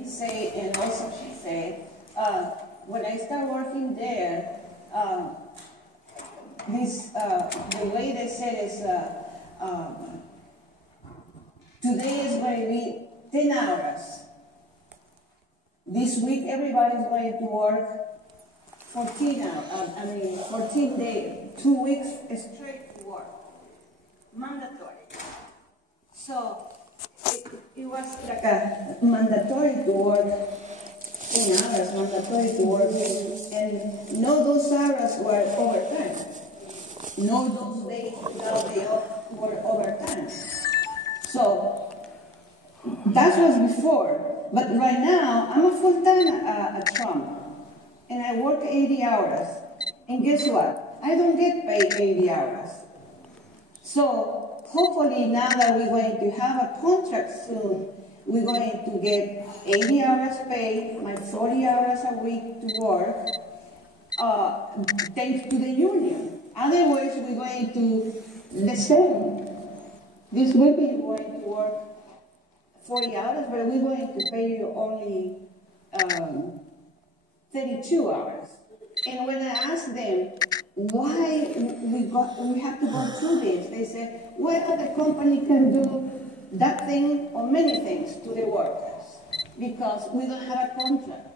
he said, and also she said, when I start working there, the way they said is, today is going to be 10 hours. This week, everybody's going to work 14 hours, 14 days, 2 weeks straight to work, mandatory. So it was like a mandatory to work 10 hours, mandatory to work, and no, those hours were overtime. No, those days without day off were overtime. So that was before, but right now I'm a full-time at Trump, and I work 80 hours. And guess what? I don't get paid 80 hours. So hopefully now that we're going to have a contract soon, we're going to get 80 hours paid, my 40 hours a week to work, thanks to the union. Otherwise, we're going to the same. This women are going to work 40 hours, but we're going to pay you only 32 hours. And when I asked them why we have to go through this, they said, well, the company can do that thing or many things to the workers because we don't have a contract.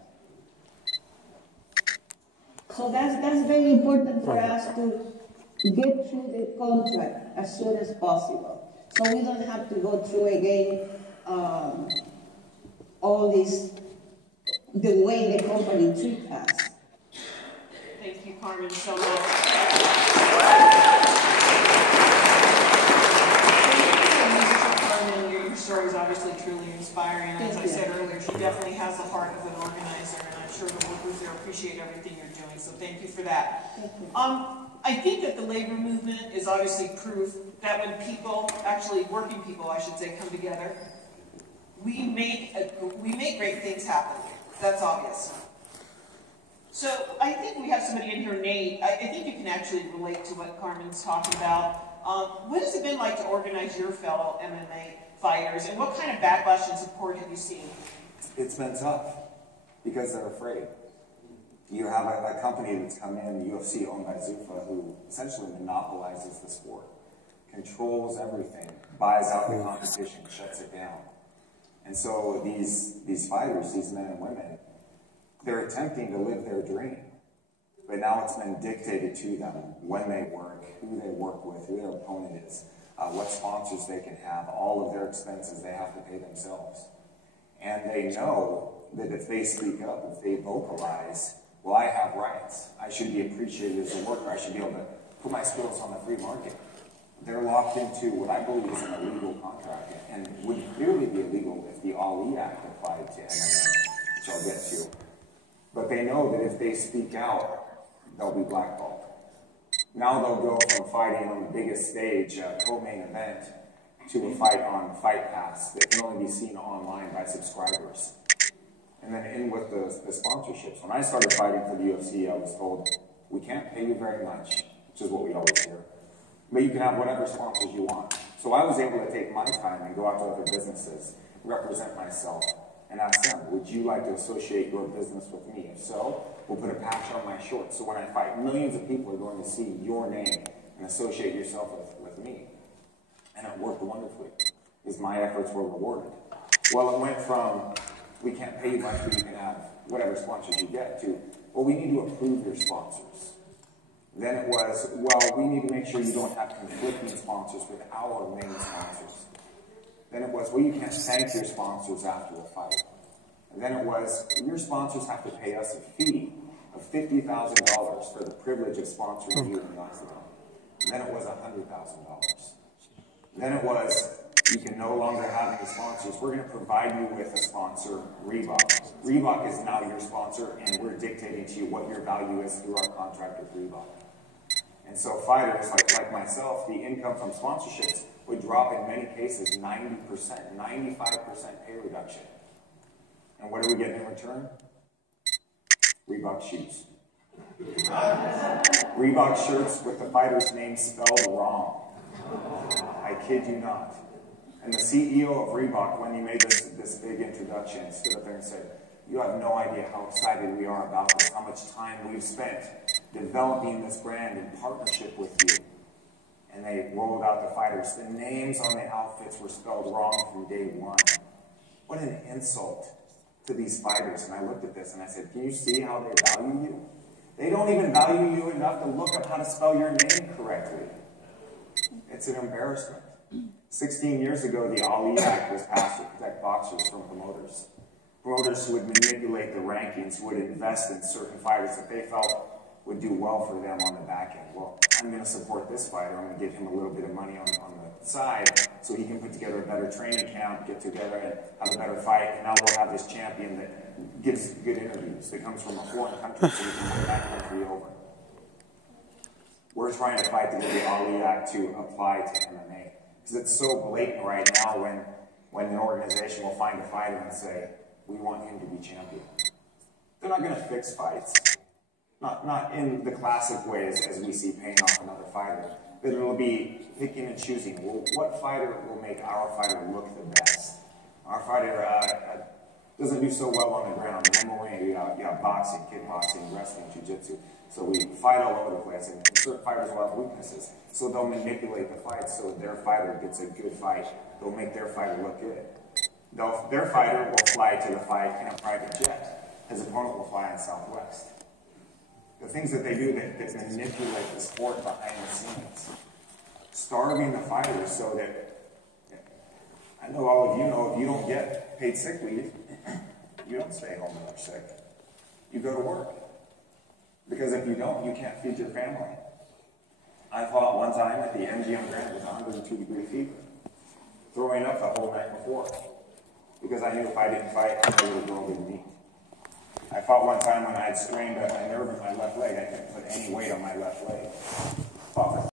So that's very important for us to get through the contract as soon as possible. So we don't have to go through again all this, the way the company treats us. Thank you, Carmen, so much. Carmen, your story is obviously truly inspiring. And as I said earlier, she definitely has the heart of an organizer, and I'm sure the workers there appreciate everything you're doing. So thank you for that. Thank you. I think that the labor movement is obviously proof that when people, actually working people, I should say, come together, we make great things happen. That's obvious. So I think we have somebody in here, Nate. I think you can actually relate to what Carmen's talking about. What has it been like to organize your fellow MMA fighters, and what kind of backlash and support have you seen? It's been tough because they're afraid. You have a company that's come in, UFC, owned by Zuffa, who essentially monopolizes the sport, controls everything, buys out the competition, shuts it down. And so these fighters, these men and women, they're attempting to live their dream. But now it's been dictated to them when they work, who they work with, who their opponent is, what sponsors they can have, all of their expenses they have to pay themselves. And they know that if they speak up, if they vocalize, well, I have rights. I should be appreciated as a worker. I should be able to put my skills on the free market. They're locked into what I believe is an illegal contract, and would clearly be illegal if the Ali Act applied to MMA, which I'll get to. But they know that if they speak out, they'll be blackballed. Now they'll go from fighting on the biggest stage, co-main event, to a fight on Fight Pass that can only be seen online by subscribers. And then in with the sponsorships. When I started fighting for the UFC, I was told, we can't pay you very much, which is what we always hear. But you can have whatever sponsors you want. So I was able to take my time and go out to other businesses, represent myself, and ask them, would you like to associate your business with me? If so, we'll put a patch on my shorts. So when I fight, millions of people are going to see your name and associate yourself with me. And it worked wonderfully, because my efforts were rewarded. Well, it went from, we can't pay you much, but you can have whatever sponsors you get, to, well, we need to approve your sponsors. Then it was, well, we need to make sure you don't have conflicting sponsors with our main sponsors. Then it was, well, you can't thank your sponsors after a fight. And then it was, your sponsors have to pay us a fee of $50,000 for the privilege of sponsoring you in the octagon. And then it was $100,000. Then it was, you can no longer have any sponsors. We're going to provide you with a sponsor, Reebok. Reebok is now your sponsor, and we're dictating to you what your value is through our contract with Reebok. And so fighters like myself, the income from sponsorships would drop in many cases 90%, 95% pay reduction. And what do we get in return? Reebok shoes. Reebok shirts with the fighter's name spelled wrong. I kid you not. And the CEO of Reebok, when he made this this big introduction, stood up there and said, "You have no idea how excited we are about this, how much time we've spent developing this brand in partnership with you." And they rolled out the fighters. The names on the outfits were spelled wrong from day one. What an insult to these fighters. And I looked at this and I said, can you see how they value you? They don't even value you enough to look up how to spell your name correctly. It's an embarrassment. 16 years ago, the Ali Act was passed to protect boxers from promoters. Promoters who would manipulate the rankings, who would invest in certain fighters that they felt would do well for them on the back end. Well, I'm going to support this fighter. I'm going to give him a little bit of money on the side so he can put together a better training camp, get together and have a better fight. And now we'll have this champion that gives good interviews, that comes from a foreign country so we can win that country over. We're trying to fight to get the Ali Act to apply to MMA. Because it's so blatant right now when an organization will find a fighter and say, we want him to be champion. They're not going to fix fights. Not in the classic ways as we see paying off another fighter. But it'll be picking and choosing. Well, what fighter will make our fighter look the best? Our fighter doesn't do so well on the ground. In MMA, you got boxing, kickboxing, wrestling, jiu-jitsu. So we fight all over the place, and certain fighters will have weaknesses. So they'll manipulate the fight so their fighter gets a good fight. They'll make their fighter look good. Their fighter will fly to the fight in a private jet. His opponent will fly in Southwest. The things that they do that manipulate the sport behind the scenes. Starving the fighters so that, I know all of you know, if you don't get paid sick leave, you don't stay home when you're sick. You go to work. Because if you don't, you can't feed your family. I fought one time at the MGM Grand with 102-degree fever, throwing up the whole night before. Because I knew if I didn't fight, my little girl didn't eat. I fought one time when I had strained up my nerve in my left leg. I couldn't put any weight on my left leg.